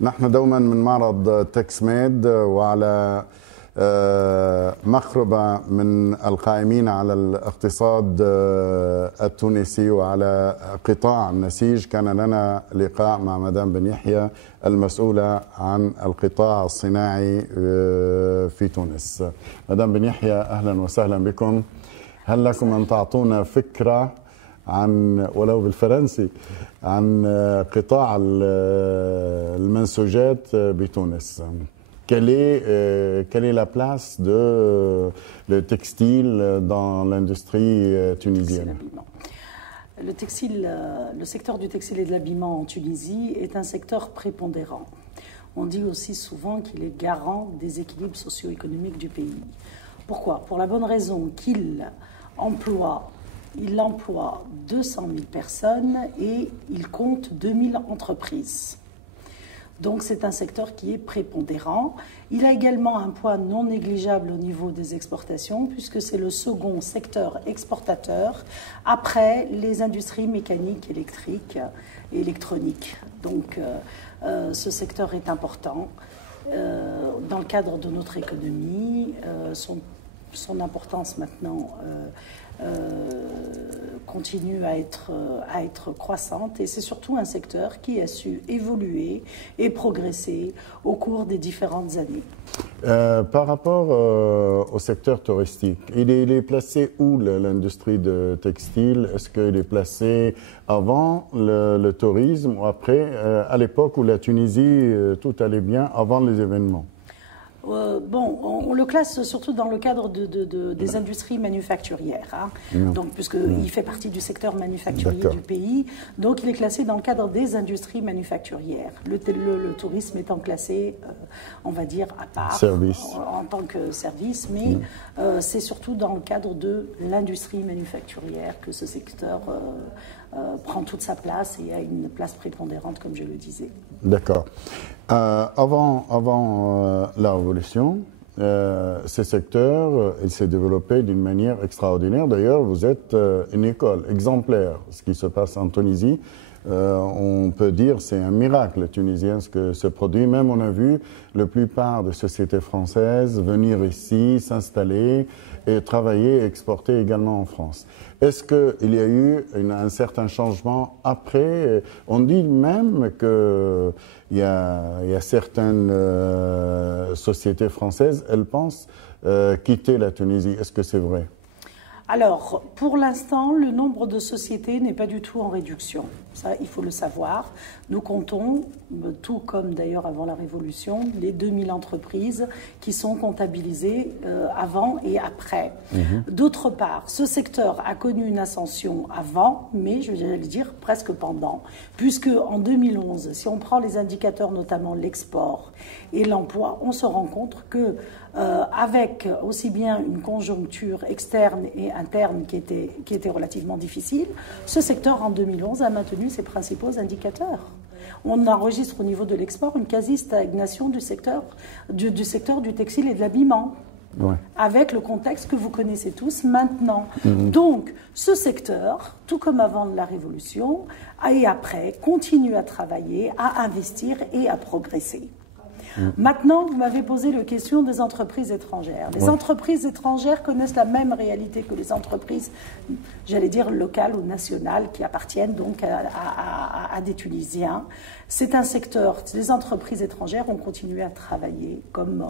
نحن دوما من معرض تكسميد وعلى مقربة من القائمين على الاقتصاد التونسي وعلى قطاع النسيج. كان لنا لقاء مع مدام بن يحيى المسؤولة عن القطاع الصناعي في تونس. مدام بن يحيى أهلا وسهلا بكم. هل لكم أن تعطونا فكرة عن ولو بالفرنسي عن قطاع المنسوجات بتونس؟ Quelle est la place de le textile dans l'industrie tunisienne? Le secteur du textile et de l'habillement en Tunisie est un secteur prépondérant. On dit aussi souvent qu'il est garant des équilibres socio-économiques du pays. Pourquoi? Pour la bonne raison qu'il emploie 200 000 personnes et il compte 2000 entreprises. Donc c'est un secteur qui est prépondérant. Il a également un poids non négligeable au niveau des exportations puisque c'est le second secteur exportateur après les industries mécaniques, électriques et électroniques. Donc ce secteur est important dans le cadre de notre économie. Son importance maintenant continue à être croissante et c'est surtout un secteur qui a su évoluer et progresser au cours des différentes années. Par rapport au secteur touristique, il est placé où l'industrie de textile? Est-ce qu'il est placé avant le tourisme ou après, à l'époque où la Tunisie, tout allait bien, avant les événements? On le classe surtout dans le cadre des industries manufacturières, donc puisqu'il fait partie du secteur manufacturier du pays, donc il est classé dans le cadre des industries manufacturières. Le tourisme étant classé, on va dire, à part, en tant que service, mais c'est surtout dans le cadre de l'industrie manufacturière que ce secteur prend toute sa place et a une place prépondérante, comme je le disais. D'accord. Avant la Révolution, ce secteur il s'est développé d'une manière extraordinaire. D'ailleurs, vous êtes une école exemplaire. Ce qui se passe en Tunisie, on peut dire c'est un miracle tunisien ce que se produit. Même on a vu la plupart des sociétés françaises venir ici, s'installer et travailler et exporter également en France. Est-ce qu'il y a eu un certain changement après? On dit même qu'il y a certaines sociétés françaises, elles pensent quitter la Tunisie. Est-ce que c'est vrai? Alors, pour l'instant, le nombre de sociétés n'est pas du tout en réduction. Ça, il faut le savoir. Nous comptons, tout comme d'ailleurs avant la Révolution, les 2000 entreprises qui sont comptabilisées avant et après. D'autre part, ce secteur a connu une ascension avant, mais je vais le dire presque pendant, puisque en 2011, si on prend les indicateurs, notamment l'export et l'emploi, on se rend compte que avec aussi bien une conjoncture externe et interne qui était relativement difficile, ce secteur en 2011 a maintenu ses principaux indicateurs. On enregistre au niveau de l'export une quasi-stagnation du secteur du textile et de l'habillement. Ouais. Avec le contexte que vous connaissez tous maintenant. Donc, ce secteur, tout comme avant la Révolution, et après, continue à travailler, à investir et à progresser. Maintenant, vous m'avez posé la question des entreprises étrangères. Les entreprises étrangères connaissent la même réalité que les entreprises, j'allais dire, locales ou nationales qui appartiennent donc à des Tunisiens. C'est un secteur, les entreprises étrangères ont continué à travailler comme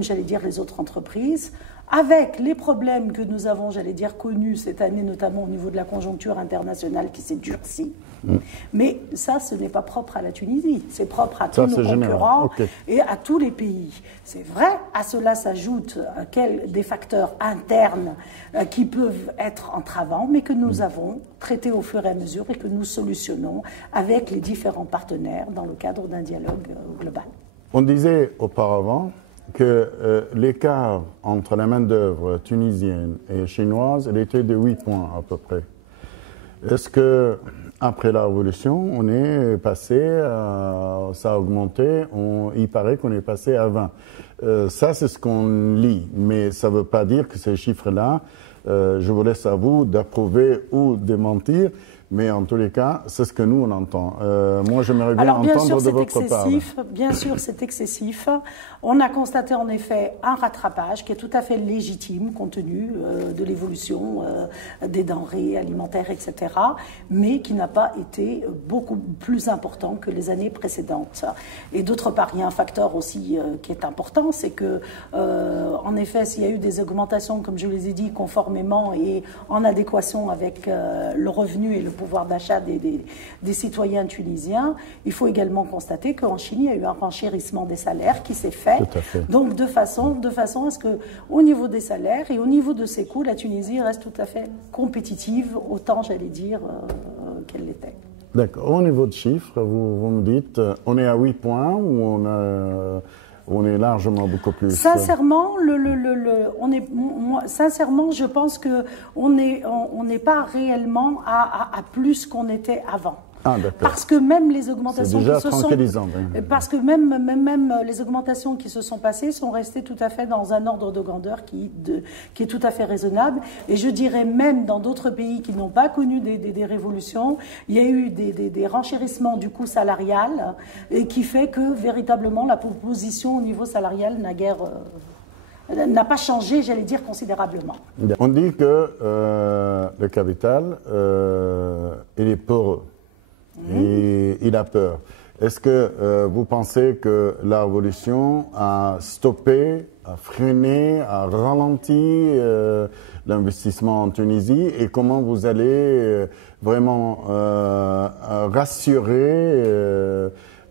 j'allais dire, les autres entreprises. Avec les problèmes que nous avons, j'allais dire, connus cette année, notamment au niveau de la conjoncture internationale qui s'est durcie. Mais ça, ce n'est pas propre à la Tunisie, c'est propre à tous nos concurrents et à tous les pays. C'est vrai, à cela s'ajoutent des facteurs internes qui peuvent être entravants, mais que nous avons traités au fur et à mesure et que nous solutionnons avec les différents partenaires dans le cadre d'un dialogue global. On disait auparavant que l'écart entre la main-d'œuvre tunisienne et chinoise, elle était de 8 points à peu près. Est-ce que après la Révolution, on est passé, ça a augmenté, il paraît qu'on est passé à 20. Ça, c'est ce qu'on lit, mais ça ne veut pas dire que ces chiffres-là, je vous laisse à vous d'approuver ou démentir, Mais en tous les cas, c'est ce que nous, on entend. Moi, j'aimerais bien Alors, bien entendre sûr, de votre part. Bien sûr, c'est excessif. On a constaté en effet un rattrapage qui est tout à fait légitime compte tenu de l'évolution des denrées alimentaires, etc., mais qui n'a pas été beaucoup plus important que les années précédentes. Et d'autre part, il y a un facteur aussi qui est important, c'est que, en effet, s'il y a eu des augmentations, comme je les ai dit, conformément et en adéquation avec le revenu et le pouvoir d'achat des citoyens tunisiens, il faut également constater qu'en Chine, il y a eu un renchérissement des salaires qui s'est fait. Donc, de façon à ce qu'au niveau des salaires et au niveau de ses coûts, la Tunisie reste tout à fait compétitive, autant, j'allais dire, qu'elle l'était. D'accord. Au niveau de chiffres, vous me dites, on est à 8 points ou on est largement beaucoup plus. Sincèrement, sincèrement, je pense que on n'est pas réellement à plus qu'on était avant. Ah, d'accord. Parce que même les augmentations qui se sont, parce que même les augmentations qui se sont passées sont restées tout à fait dans un ordre de grandeur qui est tout à fait raisonnable. Et je dirais même dans d'autres pays qui n'ont pas connu des révolutions, il y a eu des renchérissements du coût salarial et qui fait que véritablement la proposition au niveau salarial n'a pas changé, j'allais dire, considérablement. On dit que le capital, il est poreux. Et il a peur. Est-ce que vous pensez que la révolution a stoppé, a freiné, a ralenti l'investissement en Tunisie et comment vous allez vraiment rassurer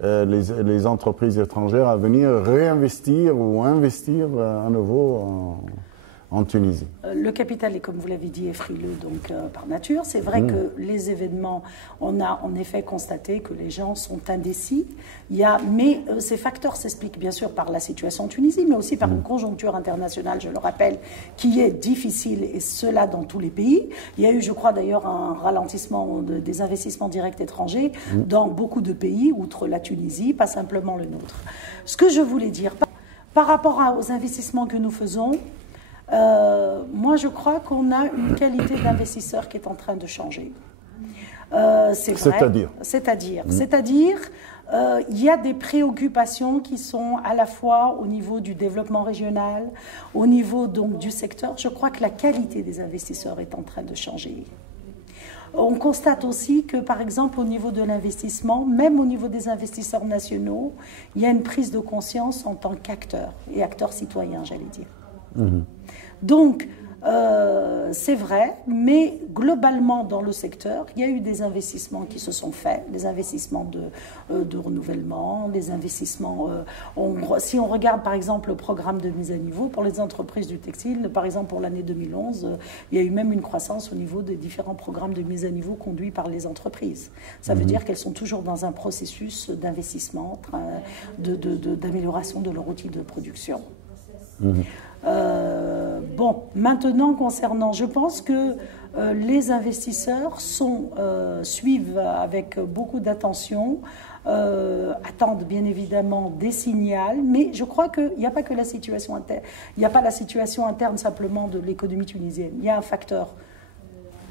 les entreprises étrangères à venir réinvestir ou investir à nouveau en Tunisie? Le capital est, comme vous l'avez dit, est frileux donc, par nature. C'est vrai que les événements, on a en effet constaté que les gens sont indécis. Mais ces facteurs s'expliquent bien sûr par la situation en Tunisie, mais aussi par une conjoncture internationale, je le rappelle, qui est difficile, et cela dans tous les pays. Il y a eu, je crois d'ailleurs, un ralentissement des investissements directs étrangers dans beaucoup de pays, outre la Tunisie, pas simplement le nôtre. Ce que je voulais dire, par rapport aux investissements que nous faisons, moi, je crois qu'on a une qualité d'investisseur qui est en train de changer. C'est vrai. C'est-à-dire, il y a des préoccupations qui sont à la fois au niveau du développement régional, au niveau donc du secteur. Je crois que la qualité des investisseurs est en train de changer. On constate aussi que, par exemple, au niveau de l'investissement, même au niveau des investisseurs nationaux, il y a une prise de conscience en tant qu'acteur et acteur citoyen, j'allais dire. Donc, c'est vrai, mais globalement dans le secteur, il y a eu des investissements qui se sont faits, des investissements de renouvellement, des investissements... si on regarde par exemple le programme de mise à niveau pour les entreprises du textile, par exemple pour l'année 2011, il y a eu même une croissance au niveau des différents programmes de mise à niveau conduits par les entreprises. Ça veut dire qu'elles sont toujours dans un processus d'investissement, d'amélioration de leur outil de production. Bon, maintenant concernant, je pense que les investisseurs suivent avec beaucoup d'attention, attendent bien évidemment des signaux, mais je crois qu'il n'y a pas que la situation interne, il n'y a pas la situation interne simplement de l'économie tunisienne, il y a un facteur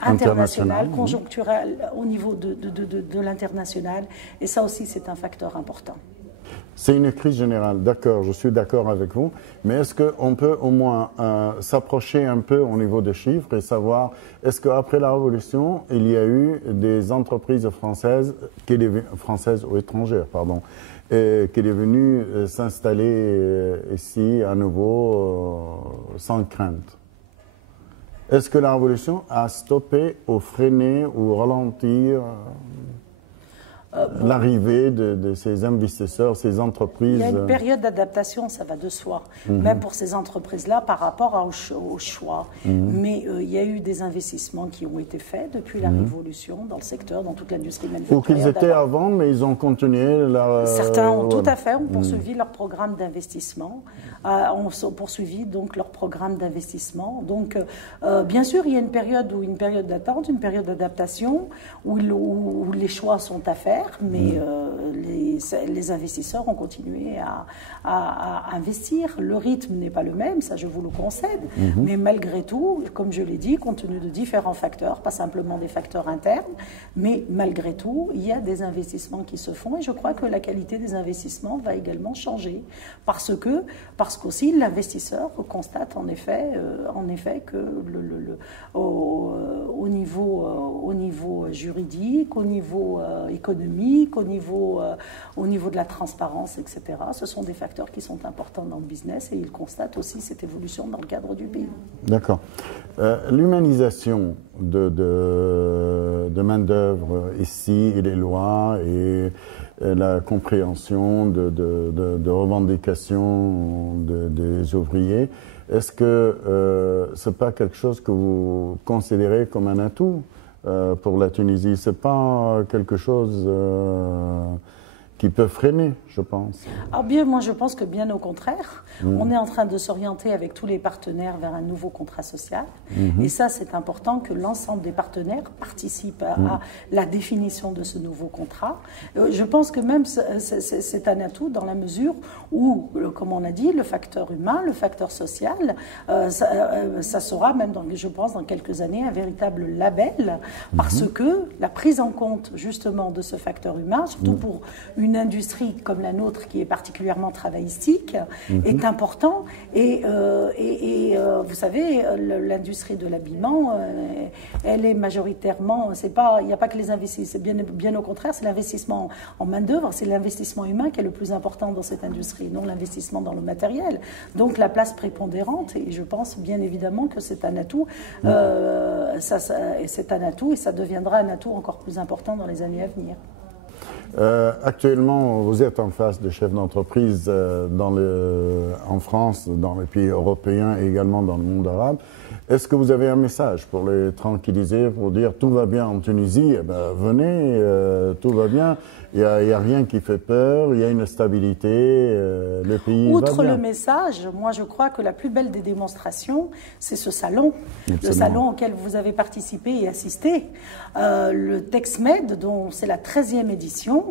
international, conjoncturel au niveau de l'international, et ça aussi c'est un facteur important. C'est une crise générale, d'accord, je suis d'accord avec vous, mais est-ce qu'on peut au moins s'approcher un peu au niveau des chiffres et savoir, est-ce qu'après la Révolution, il y a eu des entreprises françaises ou étrangères, pardon, qui est venue s'installer ici à nouveau sans crainte? Est-ce que la Révolution a stoppé ou freiné ou ralenti l'arrivée de ces investisseurs, ces entreprises? Il y a une période d'adaptation, ça va de soi, même pour ces entreprises-là par rapport au choix. Mais il y a eu des investissements qui ont été faits depuis la Révolution dans le secteur, dans toute l'industrie manufacturière. Ou qu'ils étaient avant, mais ils ont continué Certains ont tout à fait, ont poursuivi leur programme d'investissement, ont poursuivi donc leur programme d'investissement. Donc, bien sûr, il y a une période d'attente, une période d'adaptation, où les choix sont à faire, mais les investisseurs ont continué à investir. Le rythme n'est pas le même, ça je vous le concède, mais malgré tout, comme je l'ai dit, compte tenu de différents facteurs, pas simplement des facteurs internes, mais malgré tout, il y a des investissements qui se font et je crois que la qualité des investissements va également changer parce qu'aussi l'investisseur constate en effet que au niveau juridique, au niveau économique, au niveau de la transparence, etc. Ce sont des facteurs qui sont importants dans le business et il constate aussi cette évolution dans le cadre du pays. D'accord. L'humanisation de main-d'œuvre ici et les lois et la compréhension de revendications des ouvriers, est-ce que ce n'est pas quelque chose que vous considérez comme un atout pour la Tunisie? Ce n'est pas quelque chose qui peut freiner, je pense. Alors bien, moi, je pense que bien au contraire, on est en train de s'orienter avec tous les partenaires vers un nouveau contrat social. Et ça, c'est important que l'ensemble des partenaires participent à la définition de ce nouveau contrat. Je pense que même c'est un atout dans la mesure où, comme on a dit, le facteur humain, le facteur social, ça sera même, je pense, dans quelques années, un véritable label, parce que la prise en compte, justement, de ce facteur humain, surtout pour une industrie comme la nôtre qui est particulièrement travaillistique est important et vous savez l'industrie de l'habillement elle est majoritairement il n'y a pas que les investissements, bien au contraire, c'est l'investissement en main d'œuvre, c'est l'investissement humain qui est le plus important dans cette industrie, non l'investissement dans le matériel. Donc la place prépondérante, et je pense bien évidemment que c'est un atout, c'est un atout et ça deviendra un atout encore plus important dans les années à venir. Actuellement, vous êtes en face de chefs d'entreprise en France, dans les pays européens et également dans le monde arabe. Est-ce que vous avez un message pour les tranquilliser, pour dire tout va bien en Tunisie? Eh ben, venez, tout va bien. Il n'y a rien qui fait peur, il y a une stabilité, le pays va bien. Outre le message, moi je crois que la plus belle des démonstrations, c'est ce salon. Absolument. Le salon auquel vous avez participé et assisté. Le TexMed, dont c'est la 13e édition.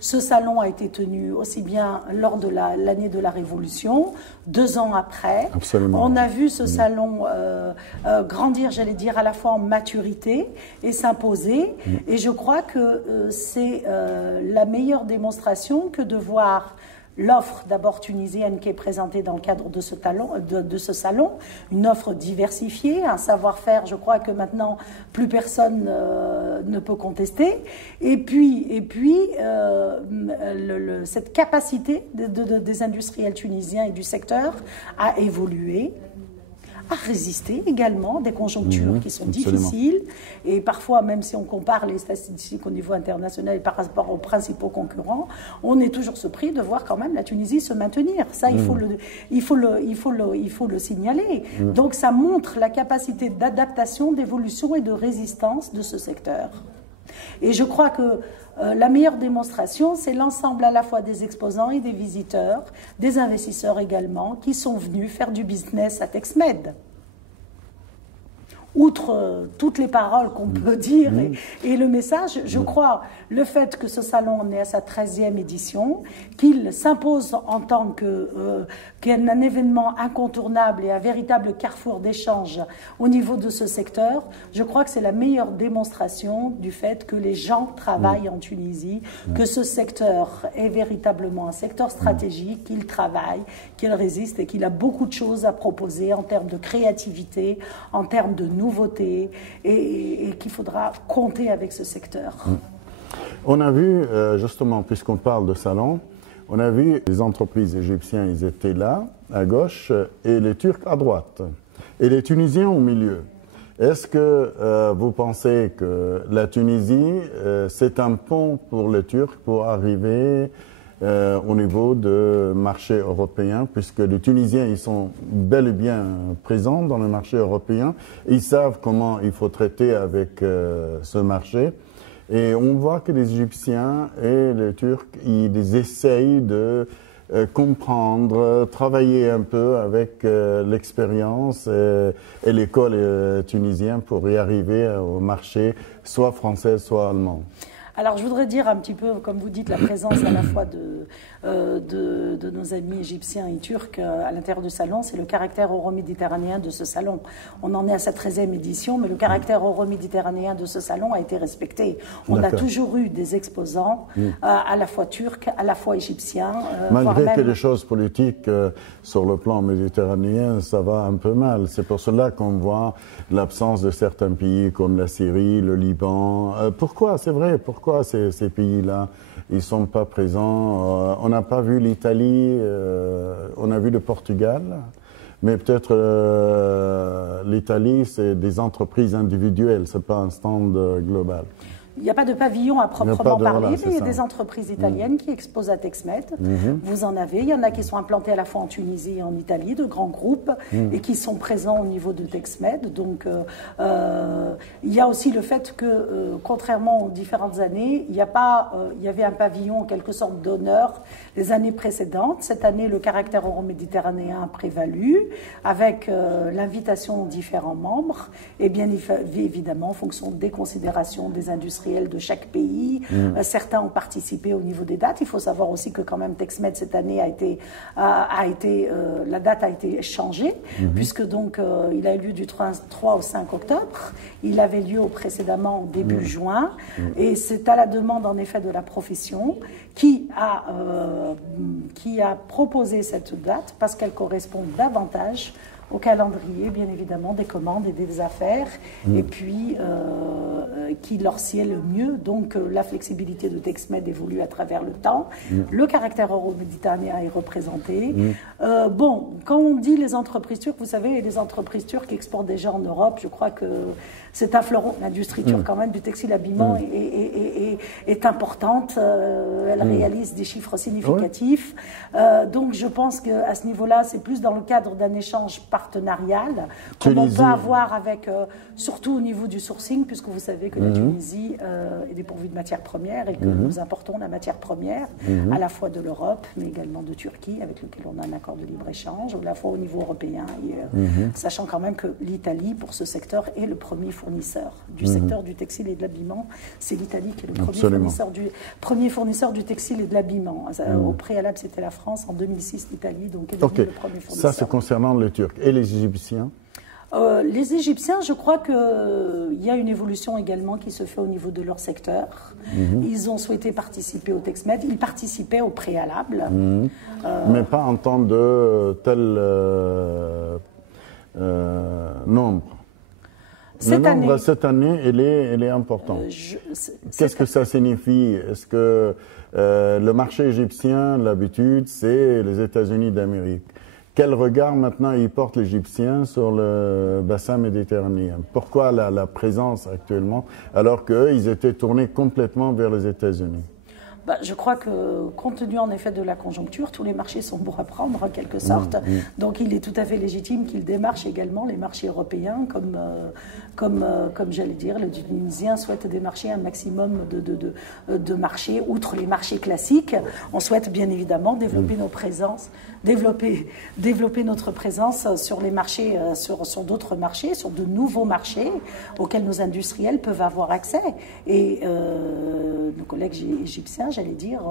Ce salon a été tenu aussi bien lors de l'année de la Révolution, 2 ans après. Absolument. On a vu ce salon grandir, j'allais dire, à la fois en maturité et s'imposer. Et je crois que c'est la meilleure démonstration que de voir l'offre d'abord tunisienne qui est présentée dans le cadre de ce salon, une offre diversifiée, un savoir-faire, je crois que maintenant plus personne ne peut contester, et puis cette capacité des industriels tunisiens et du secteur à évoluer, à résister également des conjonctures qui sont difficiles. Et parfois, même si on compare les statistiques au niveau international et par rapport aux principaux concurrents, on est toujours surpris de voir quand même la Tunisie se maintenir. Ça, il faut le signaler. Donc, ça montre la capacité d'adaptation, d'évolution et de résistance de ce secteur. Et je crois que la meilleure démonstration, c'est l'ensemble à la fois des exposants et des visiteurs, des investisseurs également, qui sont venus faire du business à TexMed. Outre toutes les paroles qu'on peut dire et le message, je crois, le fait que ce salon en est à sa 13e édition, qu'il s'impose en tant qu'un événement incontournable et un véritable carrefour d'échange au niveau de ce secteur, je crois que c'est la meilleure démonstration du fait que les gens travaillent en Tunisie, que ce secteur est véritablement un secteur stratégique, qu'il travaille, qu'il résiste et qu'il a beaucoup de choses à proposer en termes de créativité, en termes de nouveautés et qu'il faudra compter avec ce secteur. On a vu, justement, puisqu'on parle de salon, on a vu les entreprises égyptiennes, ils étaient là, à gauche, et les Turcs à droite, et les Tunisiens au milieu. Est-ce que vous pensez que la Tunisie, c'est un pont pour les Turcs pour arriver au niveau de marché européen, puisque les Tunisiens, ils sont bel et bien présents dans le marché européen, ils savent comment il faut traiter avec ce marché. Et on voit que les Égyptiens et les Turcs, ils essayent de comprendre, travailler un peu avec l'expérience et l'école tunisienne pour y arriver au marché, soit français, soit allemand. Alors, je voudrais dire un petit peu, comme vous dites, la présence à la fois de nos amis égyptiens et turcs à l'intérieur du salon, c'est le caractère euro-méditerranéen de ce salon. On en est à sa 13e édition, mais le caractère euro-méditerranéen de ce salon a été respecté. On a toujours eu des exposants, à la fois turcs, à la fois égyptiens. Malgré que les choses politiques sur le plan méditerranéen, ça va un peu mal. C'est pour cela qu'on voit l'absence de certains pays comme la Syrie, le Liban. Pourquoi? C'est vrai, pourquoi ces pays-là, ils ne sont pas présents? On n'a pas vu l'Italie, on a vu le Portugal, mais peut-être l'Italie, c'est des entreprises individuelles, ce n'est pas un stand global. Il n'y a pas de pavillon à proprement parler, mais il y a des entreprises italiennes qui exposent à Texmed. Vous en avez. Il y en a qui sont implantés à la fois en Tunisie et en Italie, de grands groupes, et qui sont présents au niveau de Texmed. Donc, il y a aussi le fait que, contrairement aux différentes années, il y avait un pavillon en quelque sorte d'honneur les années précédentes. Cette année, le caractère euro-méditerranéen a prévalu, avec l'invitation aux différents membres, et bien évidemment, en fonction des considérations des industriels de chaque pays. Certains ont participé au niveau des dates. Il faut savoir aussi que quand même Texmed cette année la date a été changée, puisque donc il a eu lieu du 3 au 5 octobre. Il avait lieu précédemment au début juin, et c'est à la demande en effet de la profession qui a proposé cette date parce qu'elle correspond davantage au calendrier, bien évidemment, des commandes et des affaires, et puis qui leur sied le mieux. Donc la flexibilité de Texmed évolue à travers le temps. Le caractère euro-méditerranéen est représenté. Bon, quand on dit les entreprises turques, vous savez, les entreprises turques exportent déjà en Europe. Je crois que c'est un fleuron. L'industrie turque, quand même, du textile habillement est importante. Elle réalise des chiffres significatifs. Donc je pense qu'à ce niveau-là, c'est plus dans le cadre d'un échange partenarial, comme on peut avoir avec, surtout au niveau du sourcing, puisque vous savez que la Tunisie est dépourvue de matières premières et que nous importons la matière première, à la fois de l'Europe, mais également de Turquie, avec lequel on a un accord de libre-échange, à la fois au niveau européen, sachant quand même que l'Italie, pour ce secteur, est le premier fournisseur du secteur du textile et de l'habillement. C'est l'Italie qui est le premier fournisseur du textile et de l'habillement. Au préalable, c'était la France, en 2006, l'Italie, donc est devenu le premier fournisseur. Ça, c'est concernant les Turcs. Et les Égyptiens? Les Égyptiens, je crois qu'il y a une évolution également qui se fait au niveau de leur secteur. Ils ont souhaité participer au Texmed. Ils participaient au préalable. Mais pas en temps de tel nombre. Cette année, elle est important. Qu'est-ce que ça signifie? Est-ce que le marché égyptien, l'habitude, c'est les États-Unis d'Amérique? Quel regard maintenant ils portent l'Égyptien sur le bassin méditerranéen? Pourquoi la présence actuellement, alors qu'ils étaient tournés complètement vers les États-Unis? Je crois que, compte tenu en effet de la conjoncture, tous les marchés sont bons à prendre en quelque sorte. Donc il est tout à fait légitime qu'ils démarchent également les marchés européens, comme j'allais dire, les Tunisiens souhaitent démarcher un maximum de marchés, outre les marchés classiques. On souhaite bien évidemment développer nos présences, développer notre présence sur les marchés, sur d'autres marchés, sur de nouveaux marchés auxquels nos industriels peuvent avoir accès. Et nos collègues égyptiens, j'allais dire,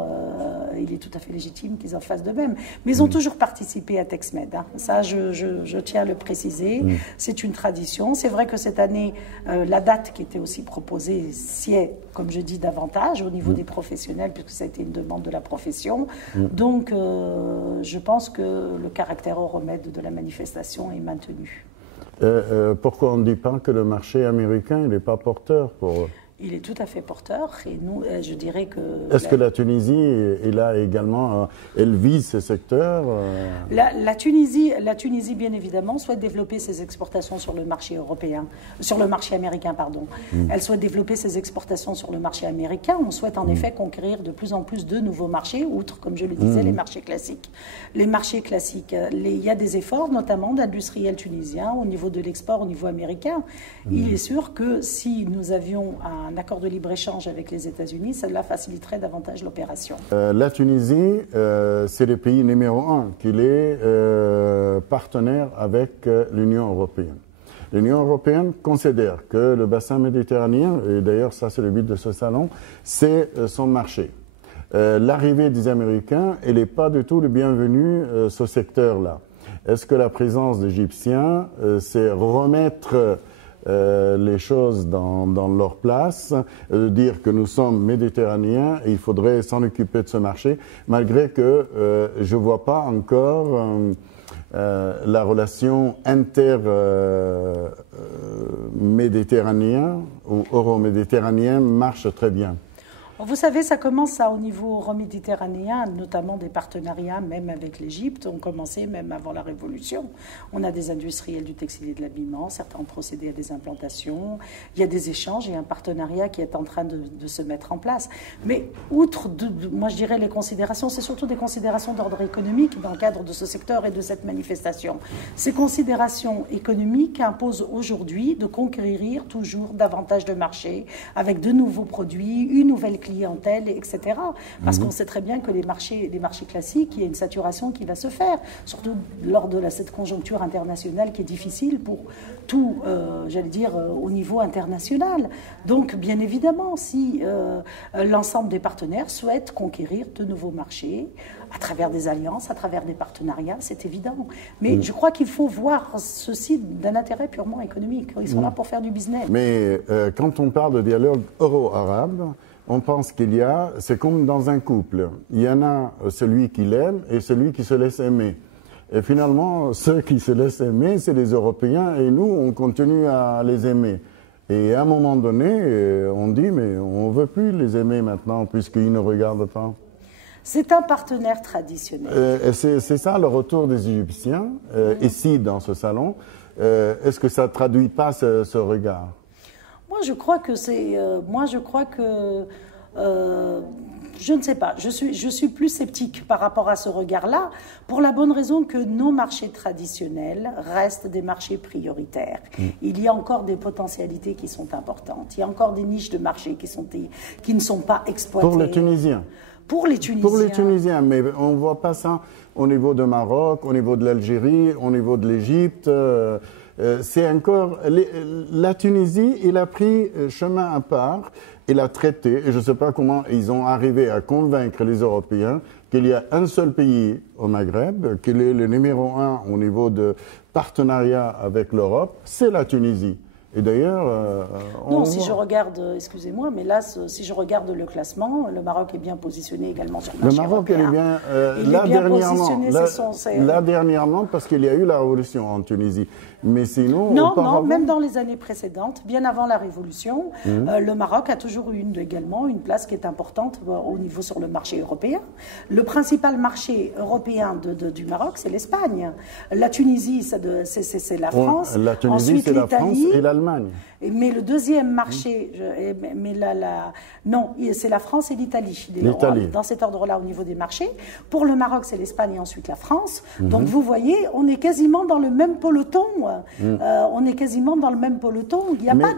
il est tout à fait légitime qu'ils en fassent de même. Mais ils ont toujours participé à Texmed. Ça, je tiens à le préciser. C'est une tradition. C'est vrai que cette année, la date qui était aussi proposée sied, comme je dis, davantage au niveau des professionnels, puisque ça a été une demande de la profession. Donc, je pense que le caractère euromède de la manifestation est maintenu. Pourquoi on ne dit pas que le marché américain n'est pas porteur pour eux? Il est tout à fait porteur et nous, je dirais que... Est-ce que la Tunisie, elle vise ces secteurs? La Tunisie, bien évidemment, souhaite développer ses exportations sur le marché européen, sur le marché américain, pardon. Elle souhaite développer ses exportations sur le marché américain. On souhaite en effet conquérir de plus en plus de nouveaux marchés, outre, comme je le disais, les marchés classiques. Les marchés classiques, il y a des efforts, notamment d'industriels tunisiens, au niveau de l'export, au niveau américain. Il est sûr que si nous avions un un accord de libre-échange avec les États-Unis, cela faciliterait davantage l'opération. La Tunisie, c'est le pays numéro 1 qu'il est partenaire avec l'Union européenne. L'Union européenne considère que le bassin méditerranéen, et d'ailleurs ça c'est le but de ce salon, c'est son marché. L'arrivée des Américains, elle n'est pas du tout le bienvenu, ce secteur-là. Est-ce que la présence d'Égyptiens, c'est remettre les choses dans leur place, dire que nous sommes méditerranéens et il faudrait s'en occuper de ce marché, malgré que je ne vois pas encore la relation inter-méditerranéenne ou euro-méditerranéenne marche très bien. Vous savez, ça commence ça au niveau euro-méditerranéen, notamment des partenariats, même avec l'Égypte, ont commencé même avant la Révolution. On a des industriels du textile et de l'habillement, certains ont procédé à des implantations, il y a des échanges et un partenariat qui est en train de se mettre en place. Mais outre, moi je dirais les considérations, c'est surtout des considérations d'ordre économique dans le cadre de ce secteur et de cette manifestation. Ces considérations économiques imposent aujourd'hui de conquérir toujours davantage de marchés avec de nouveaux produits, une nouvelle clientèle, etc. Parce qu'on sait très bien que les marchés classiques, il y a une saturation qui va se faire, surtout lors de cette conjoncture internationale qui est difficile pour tout, j'allais dire, au niveau international. Donc, bien évidemment, si l'ensemble des partenaires souhaitent conquérir de nouveaux marchés, à travers des alliances, à travers des partenariats, c'est évident. Mais je crois qu'il faut voir ceci d'un intérêt purement économique. Ils sont là pour faire du business. Mais quand on parle de dialogue euro-arabe, on pense c'est comme dans un couple. Il y en a celui qui l'aime et celui qui se laisse aimer. Et finalement, ceux qui se laissent aimer, c'est les Européens et nous, on continue à les aimer. Et à un moment donné, on dit, mais on ne veut plus les aimer maintenant puisqu'ils ne regardent pas. C'est un partenaire traditionnel. C'est ça le retour des Égyptiens, ici dans ce salon. Est-ce que ça ne traduit pas ce regard ? Moi, je crois que je ne sais pas. Je suis plus sceptique par rapport à ce regard-là, pour la bonne raison que nos marchés traditionnels restent des marchés prioritaires. Il y a encore des potentialités qui sont importantes. Il y a encore des niches de marché qui ne sont pas exploitées. Pour les Tunisiens. Pour les Tunisiens. Pour les Tunisiens, mais on ne voit pas ça au niveau de Maroc, au niveau de l'Algérie, au niveau de l'Égypte. C'est encore... La Tunisie, il a pris chemin à part, il a traité, et je ne sais pas comment ils ont arrivé à convaincre les Européens qu'il y a un seul pays au Maghreb, qu'il est le numéro 1 au niveau de partenariat avec l'Europe, c'est la Tunisie. Et d'ailleurs... non, si je regarde, excusez-moi, mais là, si je regarde le classement, le Maroc est bien positionné également sur le marché européen. Le Maroc, il est bien, là dernièrement, parce qu'il y a eu la révolution en Tunisie. Mais sinon, non, même dans les années précédentes, bien avant la révolution, le Maroc a toujours eu également une place qui est importante au niveau sur le marché européen. Le principal marché européen du Maroc, c'est l'Espagne. La Tunisie, c'est la France. La Tunisie, c'est la France et l'Allemagne. Mais le deuxième marché, c'est la France et l'Italie. Dans cet ordre-là, au niveau des marchés. Pour le Maroc, c'est l'Espagne et ensuite la France. Donc, vous voyez, on est quasiment dans le même peloton. On est quasiment dans le même peloton. Il n'y a pas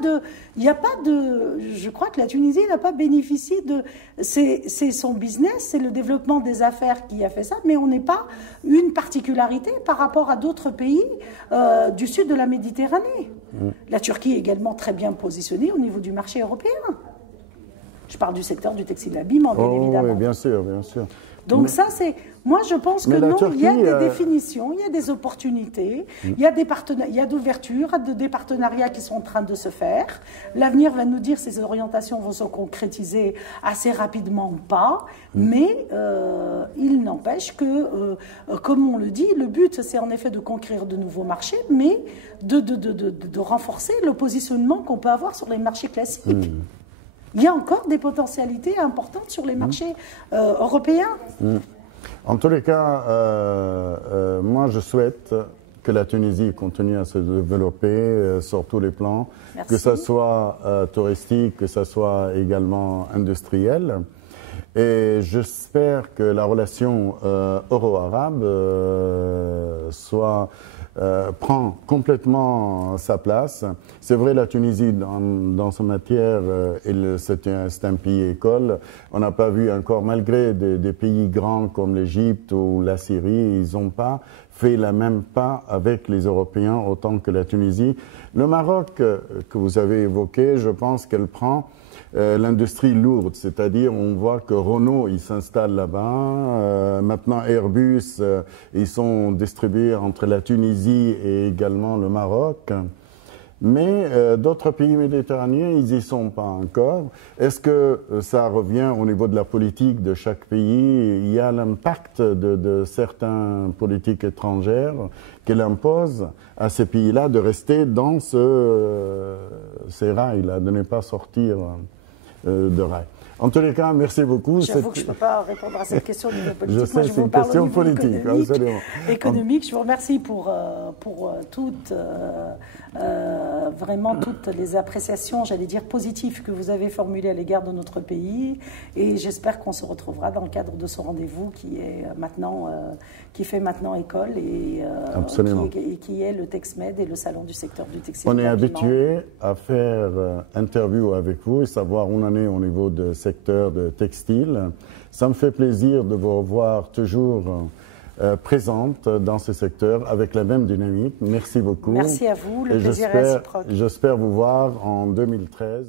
de. Je crois que la Tunisie n'a pas bénéficié de. C'est son business, c'est le développement des affaires qui a fait ça, mais on n'est pas une particularité par rapport à d'autres pays du sud de la Méditerranée. La Turquie est également très bien positionnée au niveau du marché européen. Je parle du secteur du textile et l'habillement, bien évidemment. Oui, bien sûr, bien sûr. Donc ça, c'est... Moi, je pense que non, Turquie, il y a des définitions, il y a des opportunités, il y a d'ouverture, des partenariats qui sont en train de se faire. L'avenir va nous dire si ces orientations vont se concrétiser assez rapidement ou pas, mais il n'empêche que, comme on le dit, le but, c'est en effet de conquérir de nouveaux marchés, mais de renforcer le positionnement qu'on peut avoir sur les marchés classiques. Il y a encore des potentialités importantes sur les marchés européens. En tous les cas, moi je souhaite que la Tunisie continue à se développer sur tous les plans, que ce soit touristique, que ce soit également industriel. Et j'espère que la relation euro-arabe prend complètement sa place. C'est vrai, la Tunisie, dans sa matière, c'est un pays école. On n'a pas vu encore, malgré des pays grands comme l'Égypte ou la Syrie, ils n'ont pas fait la même pas avec les Européens autant que la Tunisie. Le Maroc, que vous avez évoqué, je pense qu'elle prend l'industrie lourde, c'est-à-dire on voit que Renault il s'installe là-bas, maintenant Airbus ils sont distribués entre la Tunisie et également le Maroc, mais d'autres pays méditerranéens ils y sont pas encore. Est-ce que ça revient au niveau de la politique de chaque pays? Il y a l'impact de certaines politiques étrangères qu'elle impose à ces pays-là de rester dans ces rails-là, de ne pas sortir de rail. En tous les cas, merci beaucoup. J'avoue que je ne peux pas répondre à cette question au niveau politique. Je sais, c'est une question politique, absolument. Économique. Je vous remercie pour vraiment toutes les appréciations, j'allais dire positives, que vous avez formulées à l'égard de notre pays. Et j'espère qu'on se retrouvera dans le cadre de ce rendez-vous qui fait maintenant école et qui est le TexMed et le salon du secteur du textile. On est habitué à faire interview avec vous et savoir où on en est au niveau de secteur de textile. Ça me fait plaisir de vous revoir toujours présente dans ce secteur avec la même dynamique. Merci beaucoup. Merci à vous, le plaisir est réciproque. J'espère vous voir en 2013.